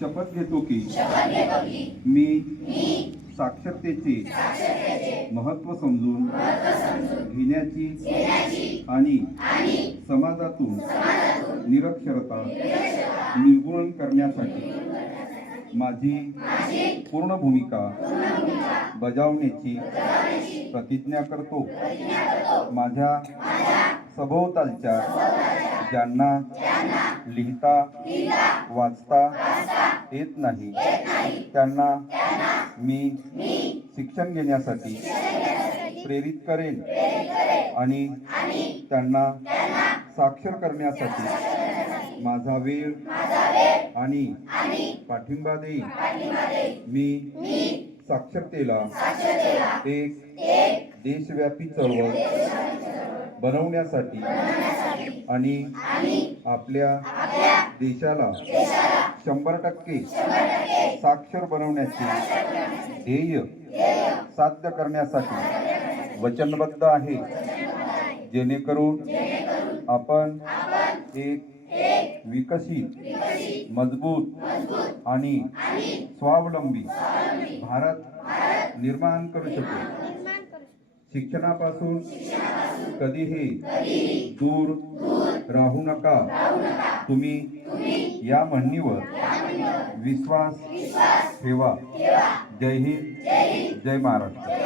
शपथ घेतो की मी साक्षरतेचे महत्त्व समजून घेण्याची आणि समाजातून निरक्षरता निर्मूलन करण्यासाठी माझी पूर्ण भूमिका बजावण्याची प्रतिज्ञा करतो। माझ्या सभोवतालच्या ज्यांना लिहिता वाचता येत नाही त्यांना मी शिक्षण घेण्यासाठी प्रेरित करेन आणि त्यांना साक्षर करण्यासाठी माझा वेळ आणि पाठिंबा देईन। मी साक्षरतेला एक देशव्यापी चळवळ बनवण्यासाठी आणि आपल्या देशाला 100% साक्षर बनवण्याचे ध्येय साध्य करण्यासाठी वचनबद्ध आहे, जेणेकरून आपण एक विकसित, मजबूत आणि स्वावलंबी भारत निर्माण करू शकतो। शिक्षणापासून कधीही दूर राहू नका। तुम्ही या म्हणणीवर विश्वास ठेवा। जय हिंद, जय महाराष्ट्र।